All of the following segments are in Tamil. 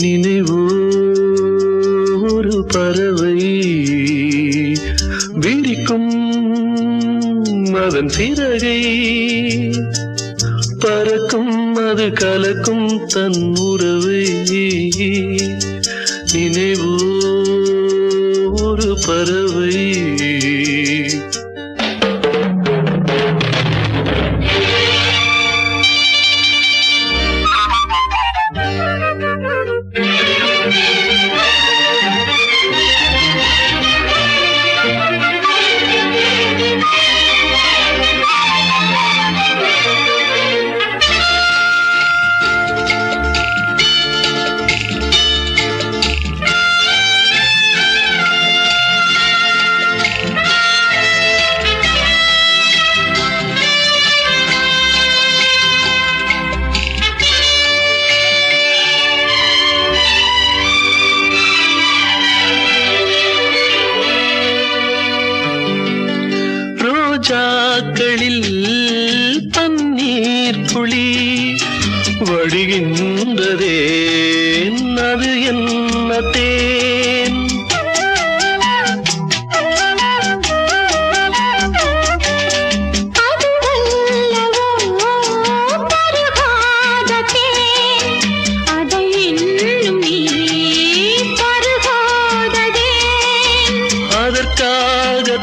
நினைவோ ஒரு பறவை விரிக்கும் அதன் சிறகை பறக்கும் அது கலக்கும் தன் உறவை நினைவோ ஒரு பறவை ரோஜாக்களில் பன்னீர் துளி வடிகின்றதே அது என்ன தேன்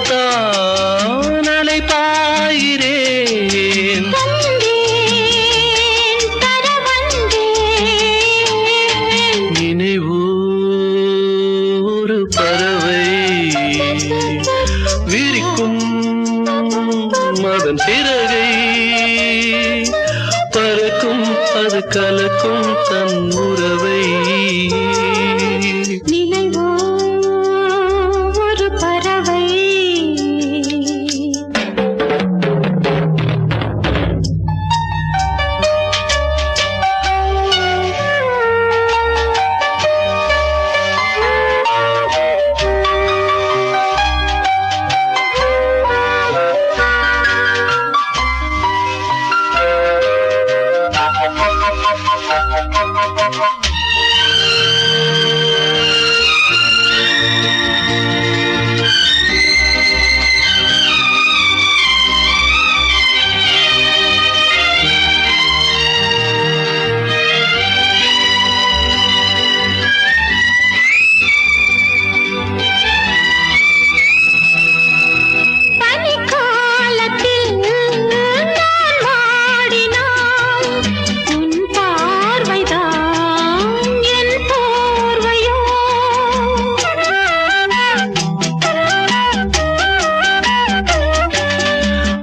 அதற்காகத்தான் அலைபாயிரேன் நினைவோ ஒரு பறவை விரிக்கும் அதன் சிறகை பறக்கும் அது கலக்கும் தன் உறவை நினைவோ ஒரு பறவை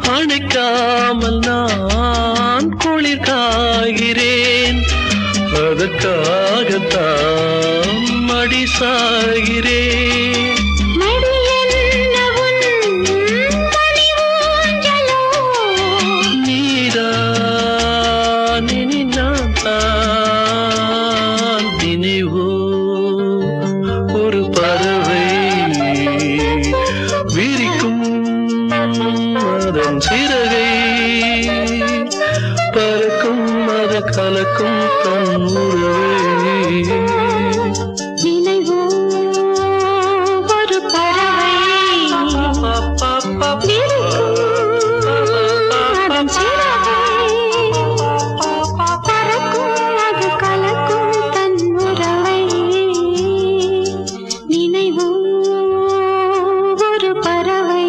அணைக்காமல் நான் குளிர் காய்கிறேன் அதற்காகத்தான் மடி சாகிறேன் நீதான் இனி நான் தான் நினைவோ ஒரு பறவை விரிக்கும் அதன் சிறகை பறக்கும் அது கலக்கும் தன் உறவை நினைவோ ஒரு பறவை அதன் சிறகை பறக்கும் அது கலக்கும் தன் உறவை நினைவோ ஒரு பறவை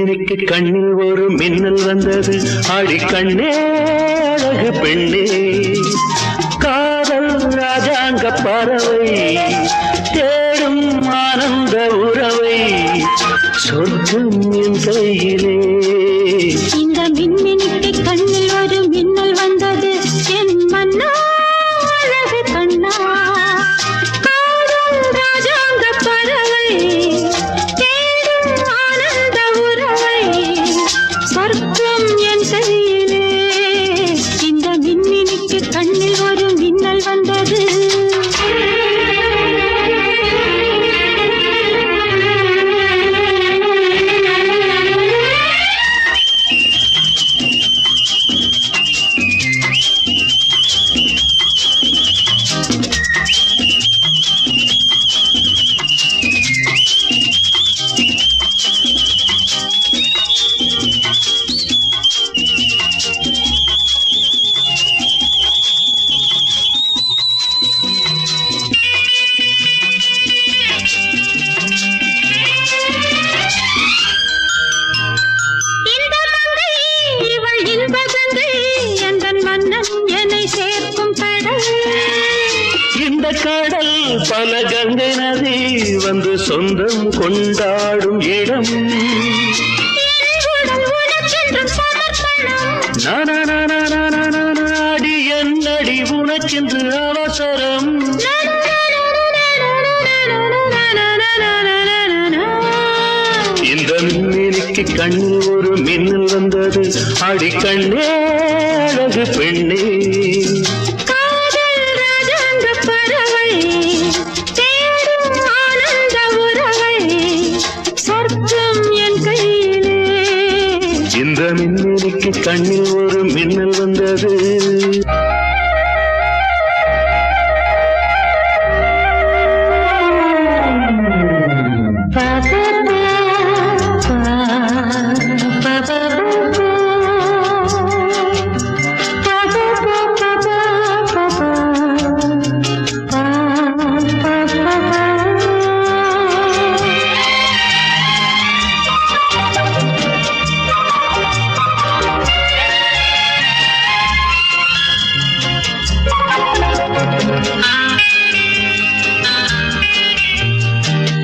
மின்மினிக்கு கண்ணில் ஒரு மின்னல் வந்தது. அடி கண்ணே அழகு பெண்ணே, காதல் ராஜாங்க பறவை தேடும் ஆனந்த உறவை, சொர்க்கம் என் கையிலே. இந்த மின்மினிக்கு கண்ணில் ஒரு மின்னல் வந்தது. என் மன்னா அழகு கண்ணா, காதல் ராஜாங்க பறவை தேடும் ஆனந்த உறவை, சொர்க்கம் என் கையிலே. இந்த மின்மினிக்கு கண்ணில் ஒரு மின்னல் வந்தது. இந்த கடல் பல கங்கை நதி வந்து சொந்தம் கொண்டாடும் இடம். நாடி என்னடி உனக்கென்று அவசரம். இந்த மின்மினிக்கு கண்ணில் ஒரு மின்னல் வந்தது. அடி கண்ணே அழகு பெண்ணே, இந்த மின்மினிக்கு கண்ணில் ஒரு மின்னல் வந்தது.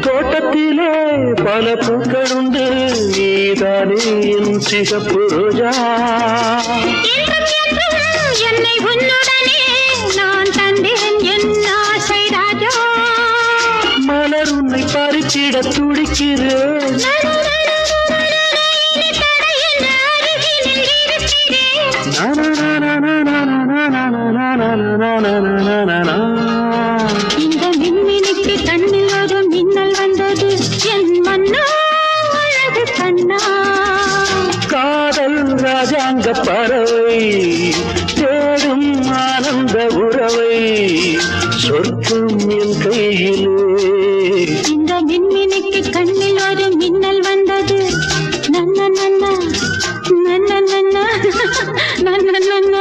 தோட்டத்திலே பல பூக்கள் உண்டு, நீதானே என் சிகப்பு ரோஜா. என்னை உன்னுடனே நான் தந்தேன் என் ஆசை ராஜா. மலர் உன்னை பறிச்சிட துடிக்கிறேன். இந்த மின்மினிக்கு கண்ணில் ஒரு மின்னல் வந்தது. என் மன்னா அழகு கண்ணா, காதல் ராஜாங்க பறவை தேடும் ஆனந்த உறவை, சொர்க்கம் என் கையிலே. இந்த மின்மினிக்கு கண்ணில் ஒரு மின்னல் வந்தது. நன்ன நன்ன நன்ன நன்ன நன்ன நன்ன.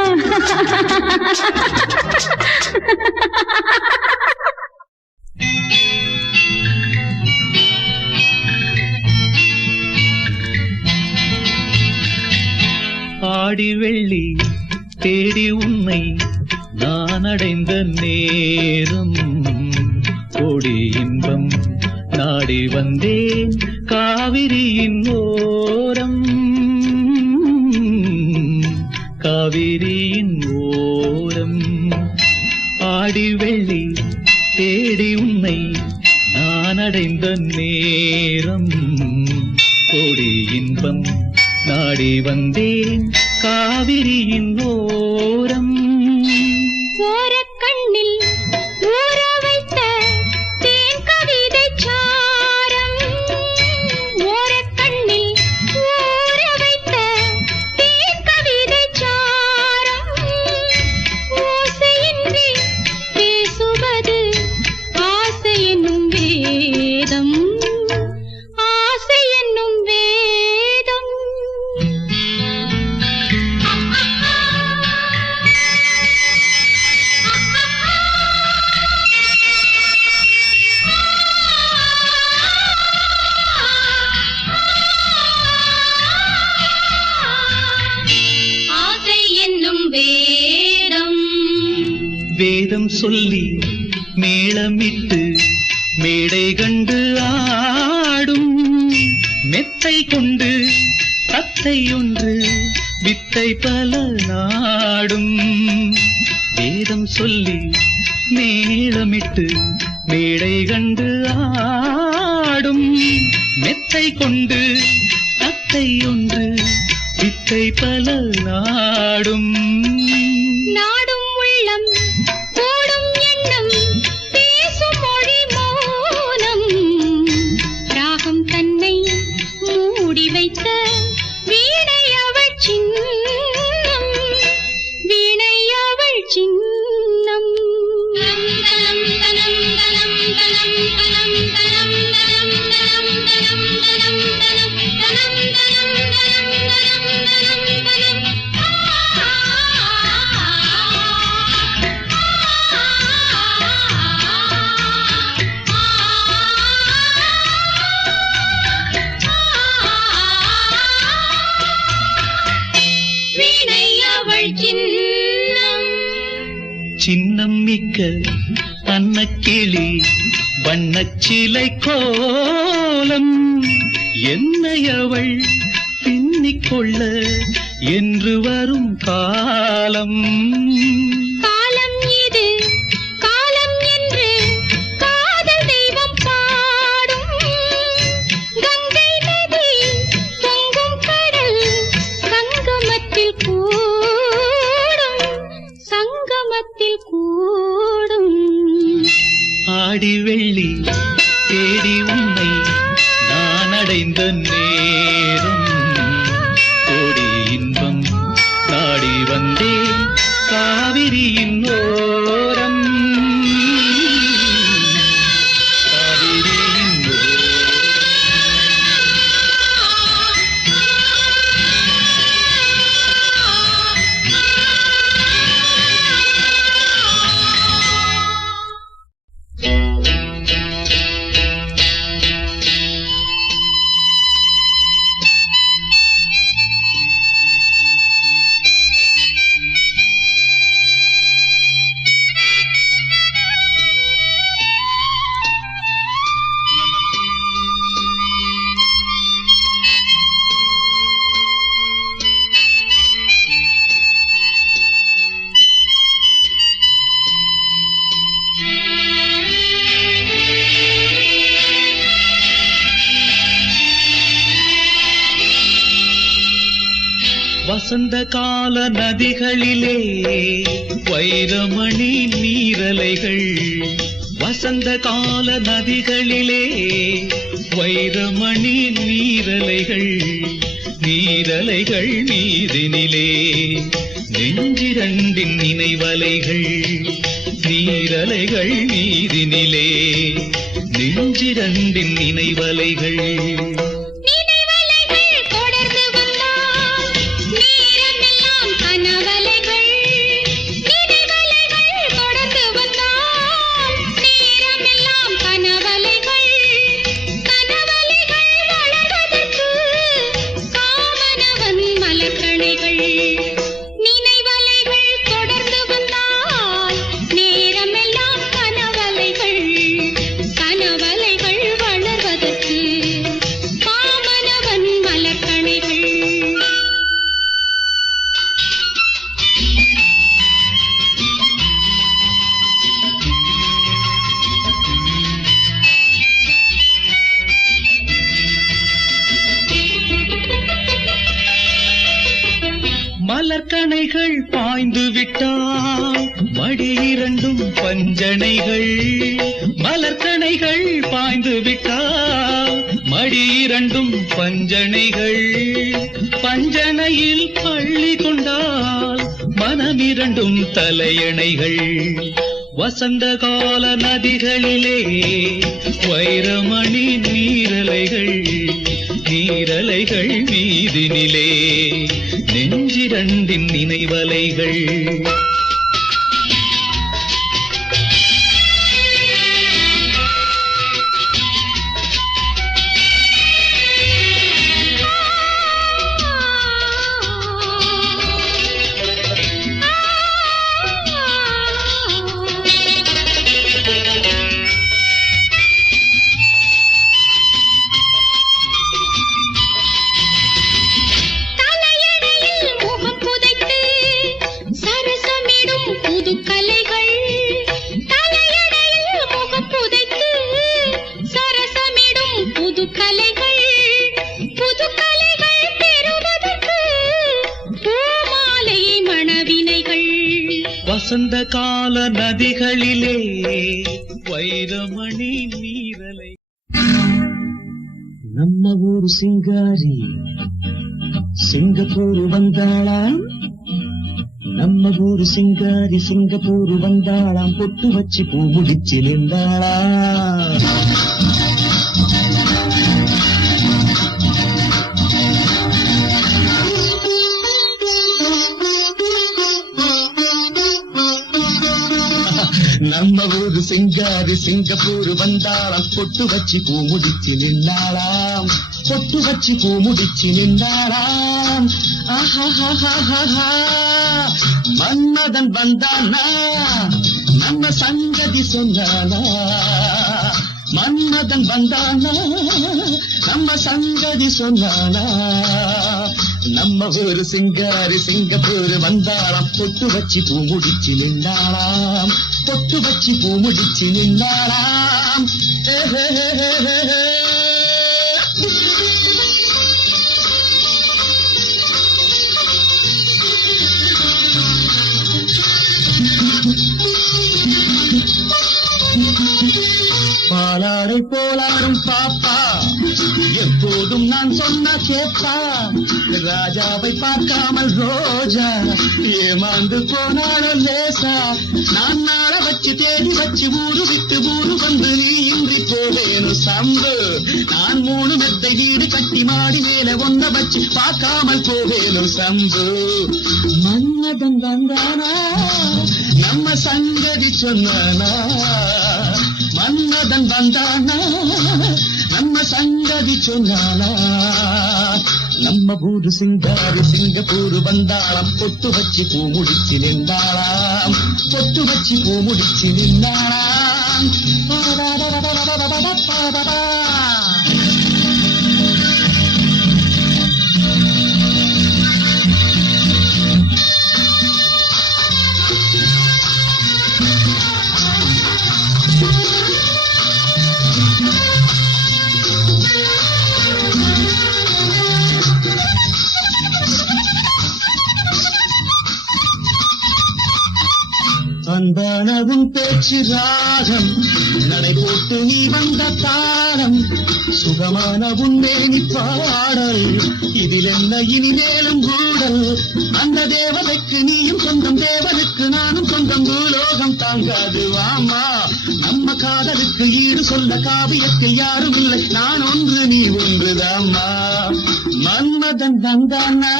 ஆடி வெள்ளி தேடி உன்னை நான் அடைந்த நேரம், கோடி இன்பம் நாடி வந்தேன் காவிரியின் ஓரம், காவிரியின் ஓரம். ஆடி வெள்ளி தேடி உன்னை நான் அடைந்த நேரம், கோடி இன்பம் நாடி வந்தேன் காவிரியின் ஓரம். ஓரக்கண்ணில் ஊற வைத்த தேன் கவிதை சாரம், ஓரக்கண்ணில் ஊற வைத்த தேன் கவிதை சாரம், ஓசையின்றி பேசுவது ஆசை என்னும் வேதம், ஆசை என்னும் வேதம். வேதம் சொல்லி மேளமிட்டு மேடை கண்டு ஆடும் மெத்தை கொண்டு தத்தை ஒன்று வித்தை பல நாடும். வேதம் சொல்லி மேளமிட்டு மேடை கண்டு ஆடும் மெத்தை கொண்டு தத்தை ஒன்று வித்தை பல நாடும். நாடும் உள்ளம் ஓடும் எண்ணம் பேசும் மொழி மௌனம் ராகம் தன்னை மூடி வைத்த வீணை அவள் சின்னம் வீணை அவள் சின்னம். தனம் தனம் தனம் தனம் தனம் தனம் தனம் தனம் தனம் தனம் தனம் தனம் தனம் தனம் தனம் தனம் வீணை அவள் சின்னம். சின்னம் மிக்க அன்னக்கிளி வண்ணச்சிலை கோலம் என்னை அவள் பின்னிக்கொள்ள என்று வரும் காலம். காலம் இது காலம் என்று காதல் தெய்வம் பாடும் கங்கை நதி பொங்கும் கடல் சங்கமத்தில் கூடும் சங்கமத்தில் கூடும். ஆடி வெள்ளி தேடி உன்னை நான் அடைந்த நேரம் கோடி இன்பம் நாடி வந்தேன் காவிரியின் ஓரம். காவிரியின் ஓரம். வசந்த கால நதிகளிலே வைரமணி நீரலைகள். வசந்த கால நதிகளிலே வைரமணி நீரலைகள். நீரலைகள் மீதினிலே நெஞ்சிரண்டின் நினைவலைகள். நீரலைகள் மீதினிலே நெஞ்சிரண்டின் நினைவலைகள். மலர்கணைகள் பாய்ந்து விட்டால் மடி இரண்டும் பஞ்சனைகள். மலர்கணைகள் பாய்ந்து விட்டால் மடி இரண்டும் பஞ்சனைகள். பஞ்சனையில் பள்ளி கொண்டால் மனமிரண்டும் தலையணைகள். வசந்த கால நதிகளிலே வைரமணி நீரலைகள். நீரலைகள் மீதினிலே நெஞ்சிரண்டின் நினைவலைகள். வசந்த கால நதிகளிலே வைரமணி நீரலை. நம்ம ஊரு சிங்காரி சிங்கப்பூர் வந்தாளாம். நம்ம ஊரு சிங்காரி சிங்கப்பூர் வந்தாளாம். பொட்டு வச்சு பூ முடிச்சு நின்றாளாம். நம்ம ஊரு சிங்காரி சிங்கப்பூர் வந்தாளாம். பொட்டு வச்சு பூ முடிச்சு நின்றாளாம். பொட்டு வச்சு பூ முடிச்சு நின்றாளாம். மன்மதன் வந்தானா நம்ம சங்கதி சொன்னானா. மன்மதன் வந்தானா நம்ம சங்கதி சொன்னானா. நம்ம ஊரு சிங்காரி சிங்கப்பூர் வந்தாளாம். பொட்டு வச்சு பூ முடிச்சு நின்றாளாம். பொட்டு வச்சு பூ முடிச்சு நின்றாளாம். பாலாடை போலாடும் பாப்பா எப்போதும் நான் சொன்ன கேப்பா. ராஜாவை பார்க்காமல் ரோஜா ஏமாந்து போனாலும் லேசா. நான் நாள வச்சு தேடி வச்சு ஊரு விட்டு ஊரு வந்து நீ இன்றி போவேணும் சம்பு. நான் 3 மெத்தை வீடு கட்டி மாடி மேல ஒன்ன வச்சு பார்க்காமல் போவேணும் சம்பு. மன்மதன் வந்தானா நம்ம சங்கதி சொன்னானா. மன்மதன் வந்தானா நம்ம சங்கதி சொன்னானா. நம்ம ஊரு சிங்காரி சிங்கப்பூர் வந்தாளாம். பொட்டு வச்சு பூ முடிச்சு நின்றாளாம். பொட்டு வச்சு பூ முடிச்சு நின்றாளாம். அன்பான உன் பேச்சு ராகம் நடை போட்டு நீ வந்த தாளம். சுகமான உன் மேனி பாடல் இதில் என்ன இனிமேலும் கூடல். அந்த தேவதைக்கு நீயும் சொந்தம் தேவனுக்கு நானும் சொந்தம். பூலோகம் தாங்காது வாமா நம்ம காதலுக்கு ஈடு சொல்ல காவியத்தில் யாரும் இல்லை. நான் ஒன்று நீ ஒன்றுதாம்மா. மன்மதன் வந்தானா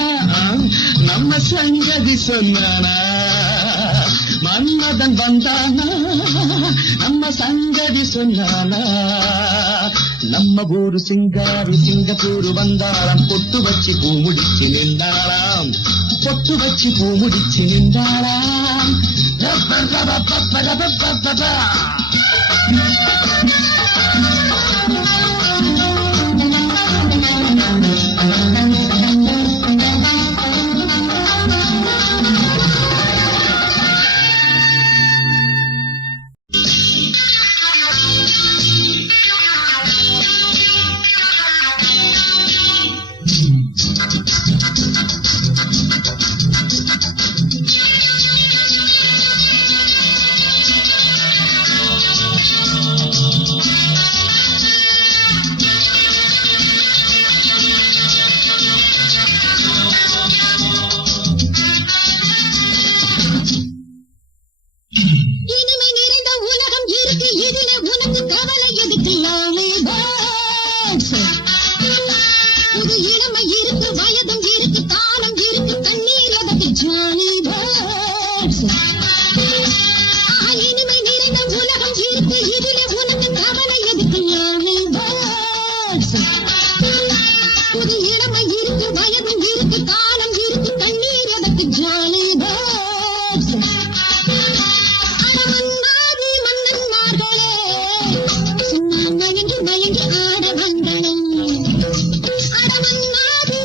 நம்ம சங்கதி சொன்னானா. மன்மதன் வந்தானா நம்ம சங்கதி சொன்னானா. நம்ம ஊரு சிங்காரி சிங்கப்பூர் வந்தாளாம். பொட்டு வச்சு பூ முடிச்சு நின்றாளாம். பொட்டு வச்சு பூ முடிச்சு நின்றாளாம். மயங்கி ஆட வந்தனம். அடமன்னாதி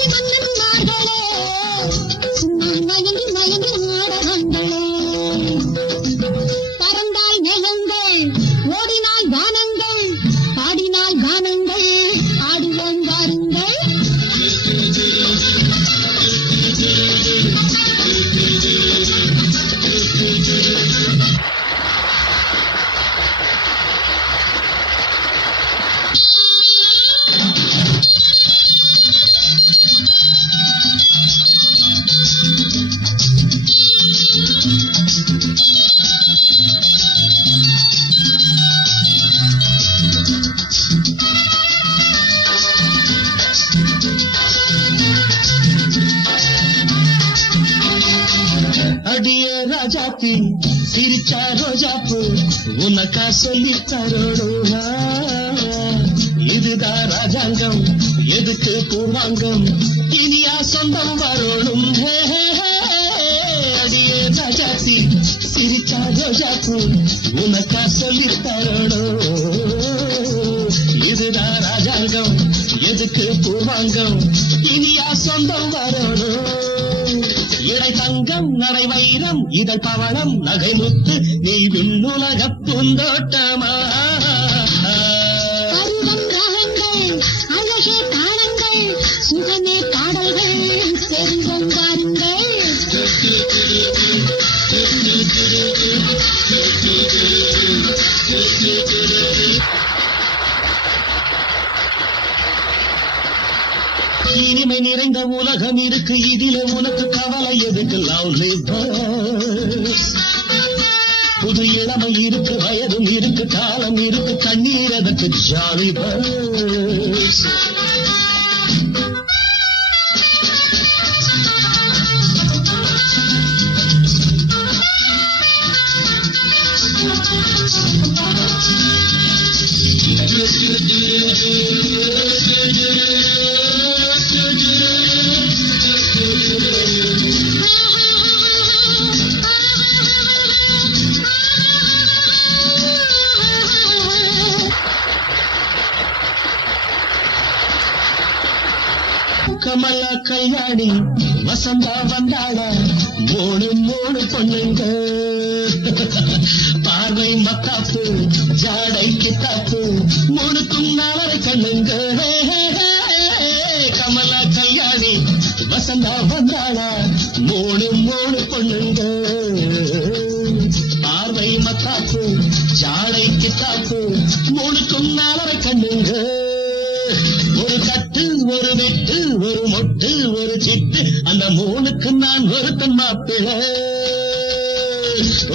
ராஜாத்தி சிரிச்சா ரோஜாப்பு உனக்கா சொல்லி தரோடும். இதுதான் ராஜாங்கம் எதுக்கு பூர்வாங்கம் இனியா சொந்தம் வரணும். அடியே ராஜாத்தி சிரிச்சா ரோஜாப்பு உனக்கா சொல்லி தரோடும். இதுதான் ராஜாங்கம் எதுக்கு பூர்வாங்கம் இனியா சொந்தம் வரணும். இடை தங்கம் நடை வைரம் இதழ் பவளம் நகை முத்து நீ விண்ணுலக பூந்தோட்டமா. பருவம் ராகங்கள் அழகே தாளங்கள் சுகமே பாடல்கள் செல்வம் வாருங்கள். இனிமை நிறைந்த உலகம் இருக்கு இதிலே உனக்கு கவலை எதுக்கு? லவ்லி பேர்ட்ஸ் புது இளமை இருக்கு வயதும் இருக்கு காலம் இருக்கு கண்ணீர் அதற்கு ஜாலி பேர்ட்ஸ். கமலா கல்யாணி வசந்தா வந்தாளா மூணு மூணு பொண்ணுங்க பார்வை மத்தாப்பு ஜாடை கித்தாப்பு மூணுக்கும் நாளரை கண்ணுங்க. கமலா கல்யாணி வசந்தா வந்தாளா மூணு மூணு பொண்ணுங்க பார்வை மத்தாப்பு ஜாடை கித்தாப்பு மூணுக்கும் நாளரை கண்ணுங்க. ஒரு கட்டு ஒரு வெட்டு ஒரு மொட்டு ஒரு சிட்டு அந்த மூணுக்கு நான் ஒருத்தன் மாப்பிள்ளை.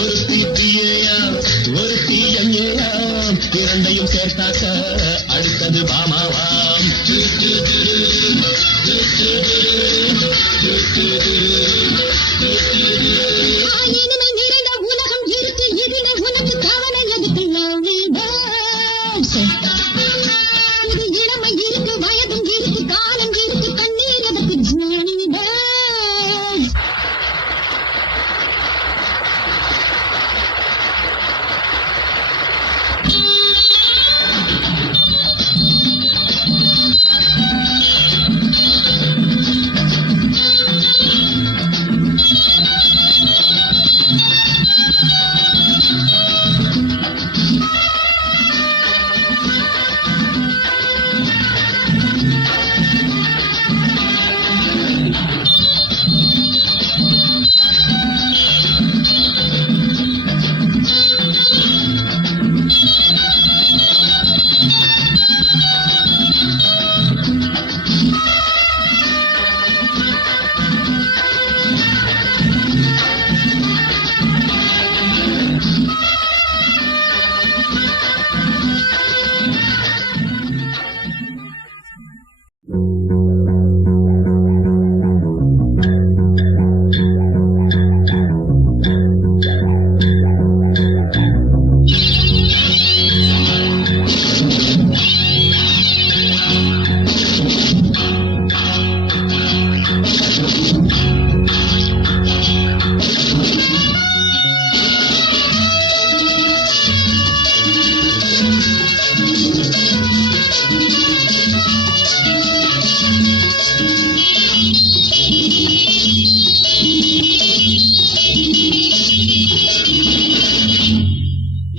ஒரு தீப்பியா ஒரு தீயங்கேயா இரண்டையும் சேர்த்தாக்க அடுத்தது பாமாவாம். இனிமை நிறைந்த உலகம் இருக்கு இதிலே உனக்கு கவலை எதுக்கு? லவ்லி பேர்ட்ஸ் இது இளமை இருக்கு வயதும் இருக்கு காலம் இருக்கு கண்ணீர் எதுக்கு? Jolly birds.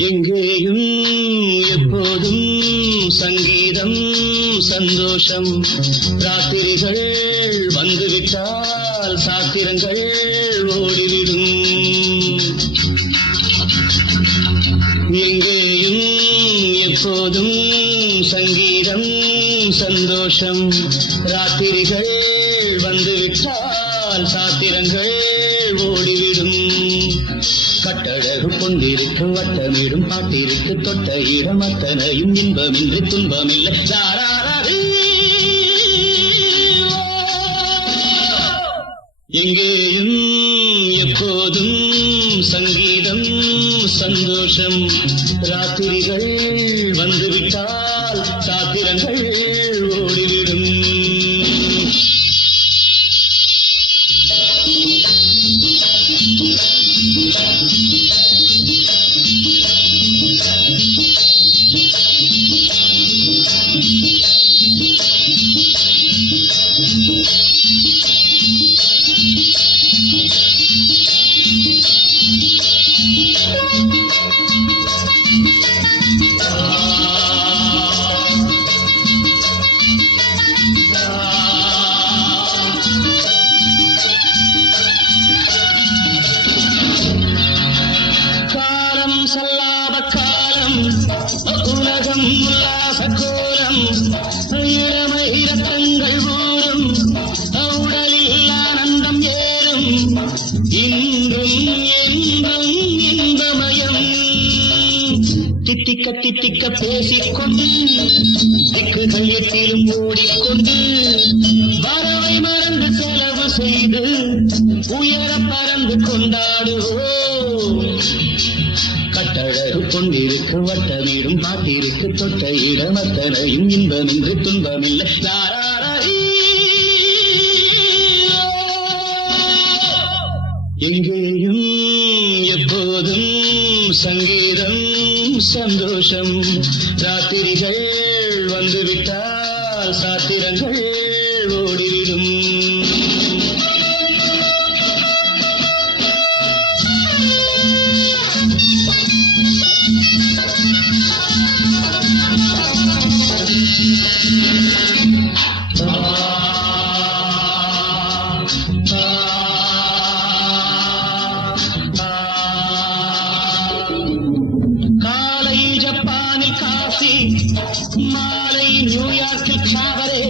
எங்கேயும் எப்போதும் சங்கீதம் சந்தோஷம் ராத்திரிகள் வந்துவிட்டால் சாத்திரங்கள் ஓடிவிடும். எங்கேயும் எப்போதும் சங்கீதம் சந்தோஷம் ராத்திரிகள் வந்துவிட்டால் சாத்திரங்கள் ஓடிவிடும். கட்டழகு கொண்டிருக்கு வட்டமிடும் பாட்டிருக்கு தொட்ட இடம் அத்தனையும் இன்பமின்றி துன்பமில்லை. எங்கேயும் எப்போதும் சந்தோஷம் ராத்திரிகள் வந்துவிட்டால் சாத்திரங்கள் ஓடிவிடும் தித்திக்க பேசிக்கொண்டு திக்குகள் எட்டிலும் ஓடிக்கொண்டு வரவை மறந்து செலவு செய்து உயர பறந்து கொண்டாடுவோம் கட்டழகு கொண்டிருக்கு வட்டமிடும் பாட்டிருக்கு தொட்ட இடமத்தனையும் இன்பமின்றி துன்பமில்லை எங்கேயும் எப்போதும் சங்கீதம் சந்தோஷம் ராத்திரிகள் வந்துவிட்டால் சாத்திரங்கள் ஓடிவிடும் மாலை நியூயார்க்கில் காவலே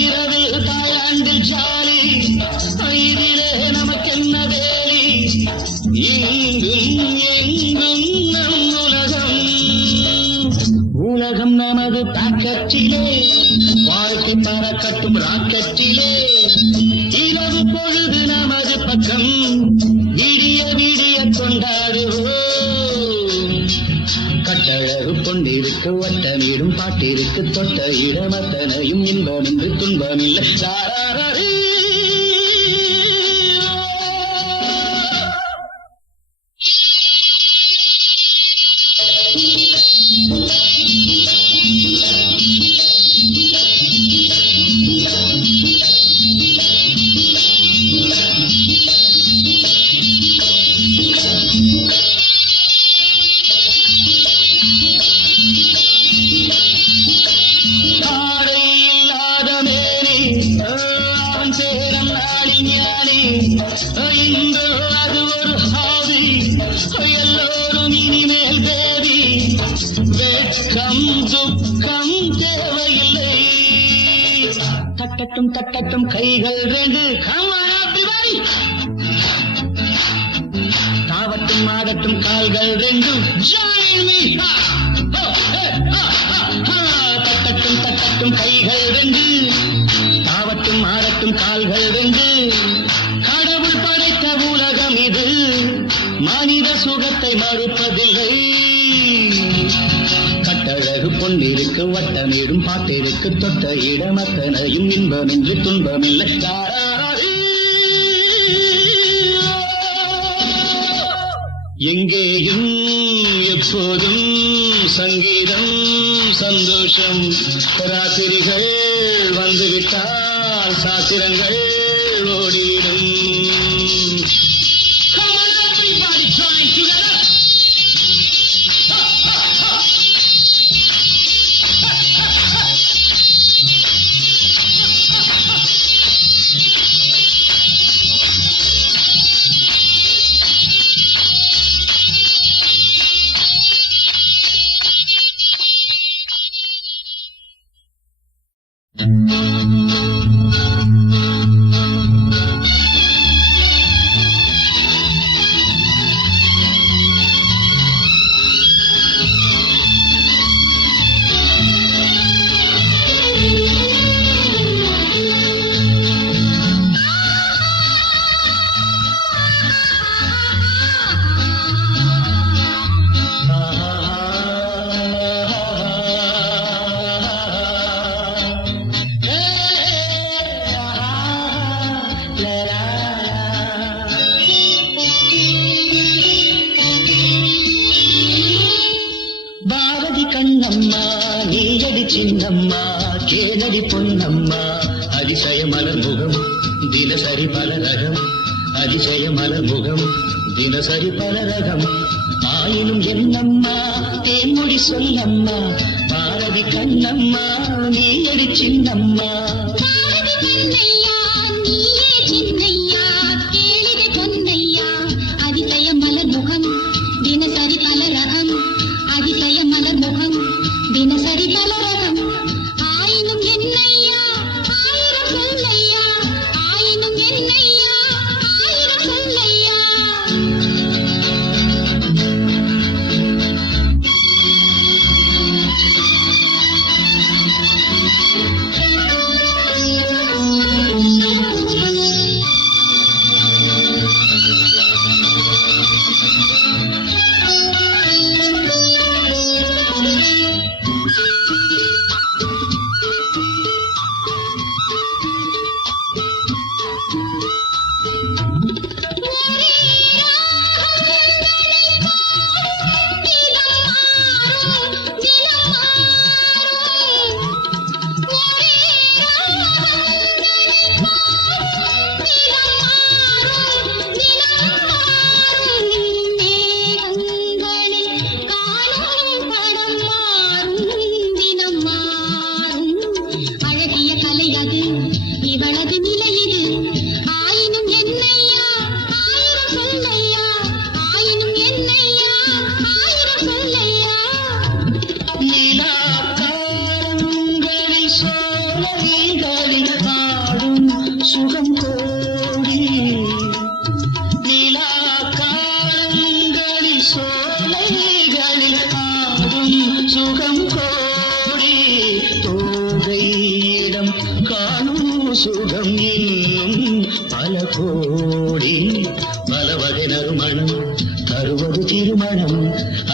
இரவு தாய்லாந்தில் ஜாலி இதிலே நமக்கென்ன வேலி எங்கும் எங்கும் நம் உலகம் நமது பாக்கெட்டிலே வாழ்க்கை பறக்கட்டும் ராக்கெட்டிலே இரவு பொழுது நமது பக்கம் விடிய விடிய கொண்டாடுவோம் கட்டழகு கொண்டிருக்கு வட்டமிடும் பாட்டிருக்கு தொட்ட இடமத்தனையும் இன்பமின்றி துன்பமில்லை அது ஒரு ஹாவி எல்லோரும் இனிமேல் பேதி வெட்கம் துக்கம் தேவையில்லை தட்டட்டும் தட்டட்டும் கைகள் ரெண்டு தாவட்டும் ஆடட்டும் கால்கள் ரெண்டு தட்டட்டும் தட்டட்டும் கைகள் ரெண்டு தாவட்டும் ஆடட்டும் கால்கள் ரெண்டு கடவுள் படைத்த உலகம் இது மனித சுகத்தை மறுப்பதில்லை கட்டழகு பொன்னிருக்கு வட்டமிடும் பாட்டிற்கு தொட்ட இடமத்தனையும் இன்பமின்றி துன்பமில்லை எங்கேயும் எப்போதும் சங்கீதம் சந்தோஷம் ராத்திரிகள் வந்துவிட்டால் சாத்திரங்கள் ஓடிவிடும் முகம் தினசரி பல ரகம் அதிசய மலர் முகம் தினசரி பல ரகம் ஆயினும் என்னம்மா தேன்மொழி சொல்லம்மா பாரதி கண்ணம்மா நீ எடி சின்னம்மா பாரதி கண்ணையா நீயே சின்னையா கேளிகை பொன்னையா அதிசய மலர் முகம் தினசரி பல ரகம் அதிசய மலர் முகம் தினசரி பல ரகம் ஆயினும் என்னையா ஆயிரம் சொல்லையா ஆயினும் என்னையா ஆயிரம் சொல்லையா சுகம் கோடி நிலாக்காரங்களில் சோலைகளில் ஆடும் சுகம் கோடி தோகையிடம் காணும் சுகம் இன்னும் பல கோடி பல வகை நறுமணம் தருவது திருமணம்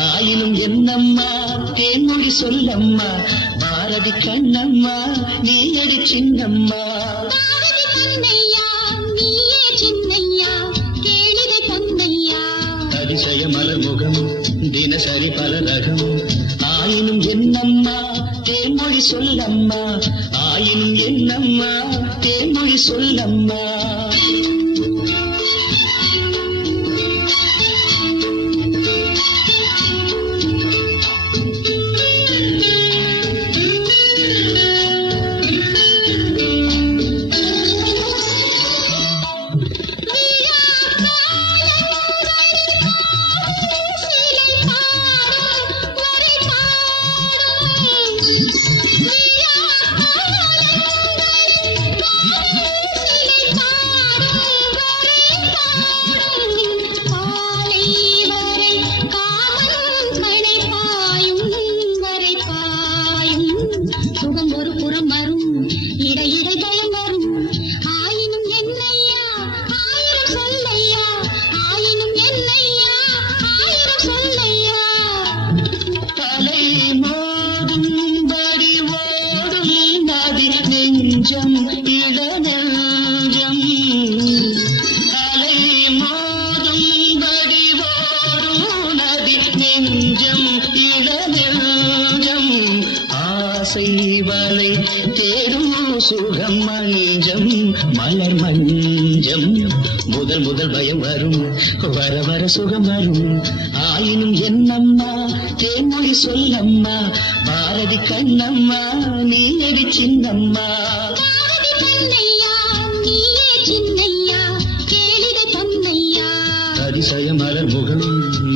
ஆயினும் என்னம்மா தேன்மொழி சொல்லம்மா பாரதி கண்ணம்மா நீ எடி சின்னம்மா அதிசய மலர் முகம் தினசரி பல ரகம் ஆயினும் என்னம்மா தேன்மொழி சொல்லம்மா ஆயினும் என்னம்மா தேன்மொழி சொல்லம்மா சுகம் ஒரு புறம் வரும் இடையிடை பயம் வரும் ஆயினும் என்னையா ஆயிரம் சொல்லையா ஆயினும் என்னையா ஆயிரம் சொல்லையா தலை மோதும்படி ஓடும் நதி நெஞ்சம் இளநெஞ்சம் தலை மோதும்படி ஓடும் நதி நெஞ்சம் இளநெஞ்சம் ஆசைவலை தேடும் சுகம் மஞ்சம் மலர் மஞ்சம் முதல் முதல் பயம் வரும் வர வர சுகம் வரும் ஆயினும் என்னம்மா தேன்மொழி சொல்லம்மா பாரதி கண்ணம்மா நீ எடி சின்னம்மா பாரதி கண்ணையா நீயே சின்னையா கேளிகை பொன்னையா அதிசய மலர் முகம்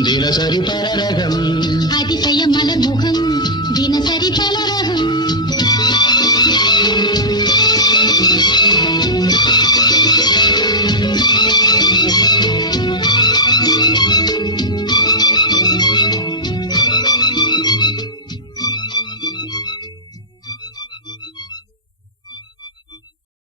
தினசரி பரரகம் அதிசய மலர் முகம்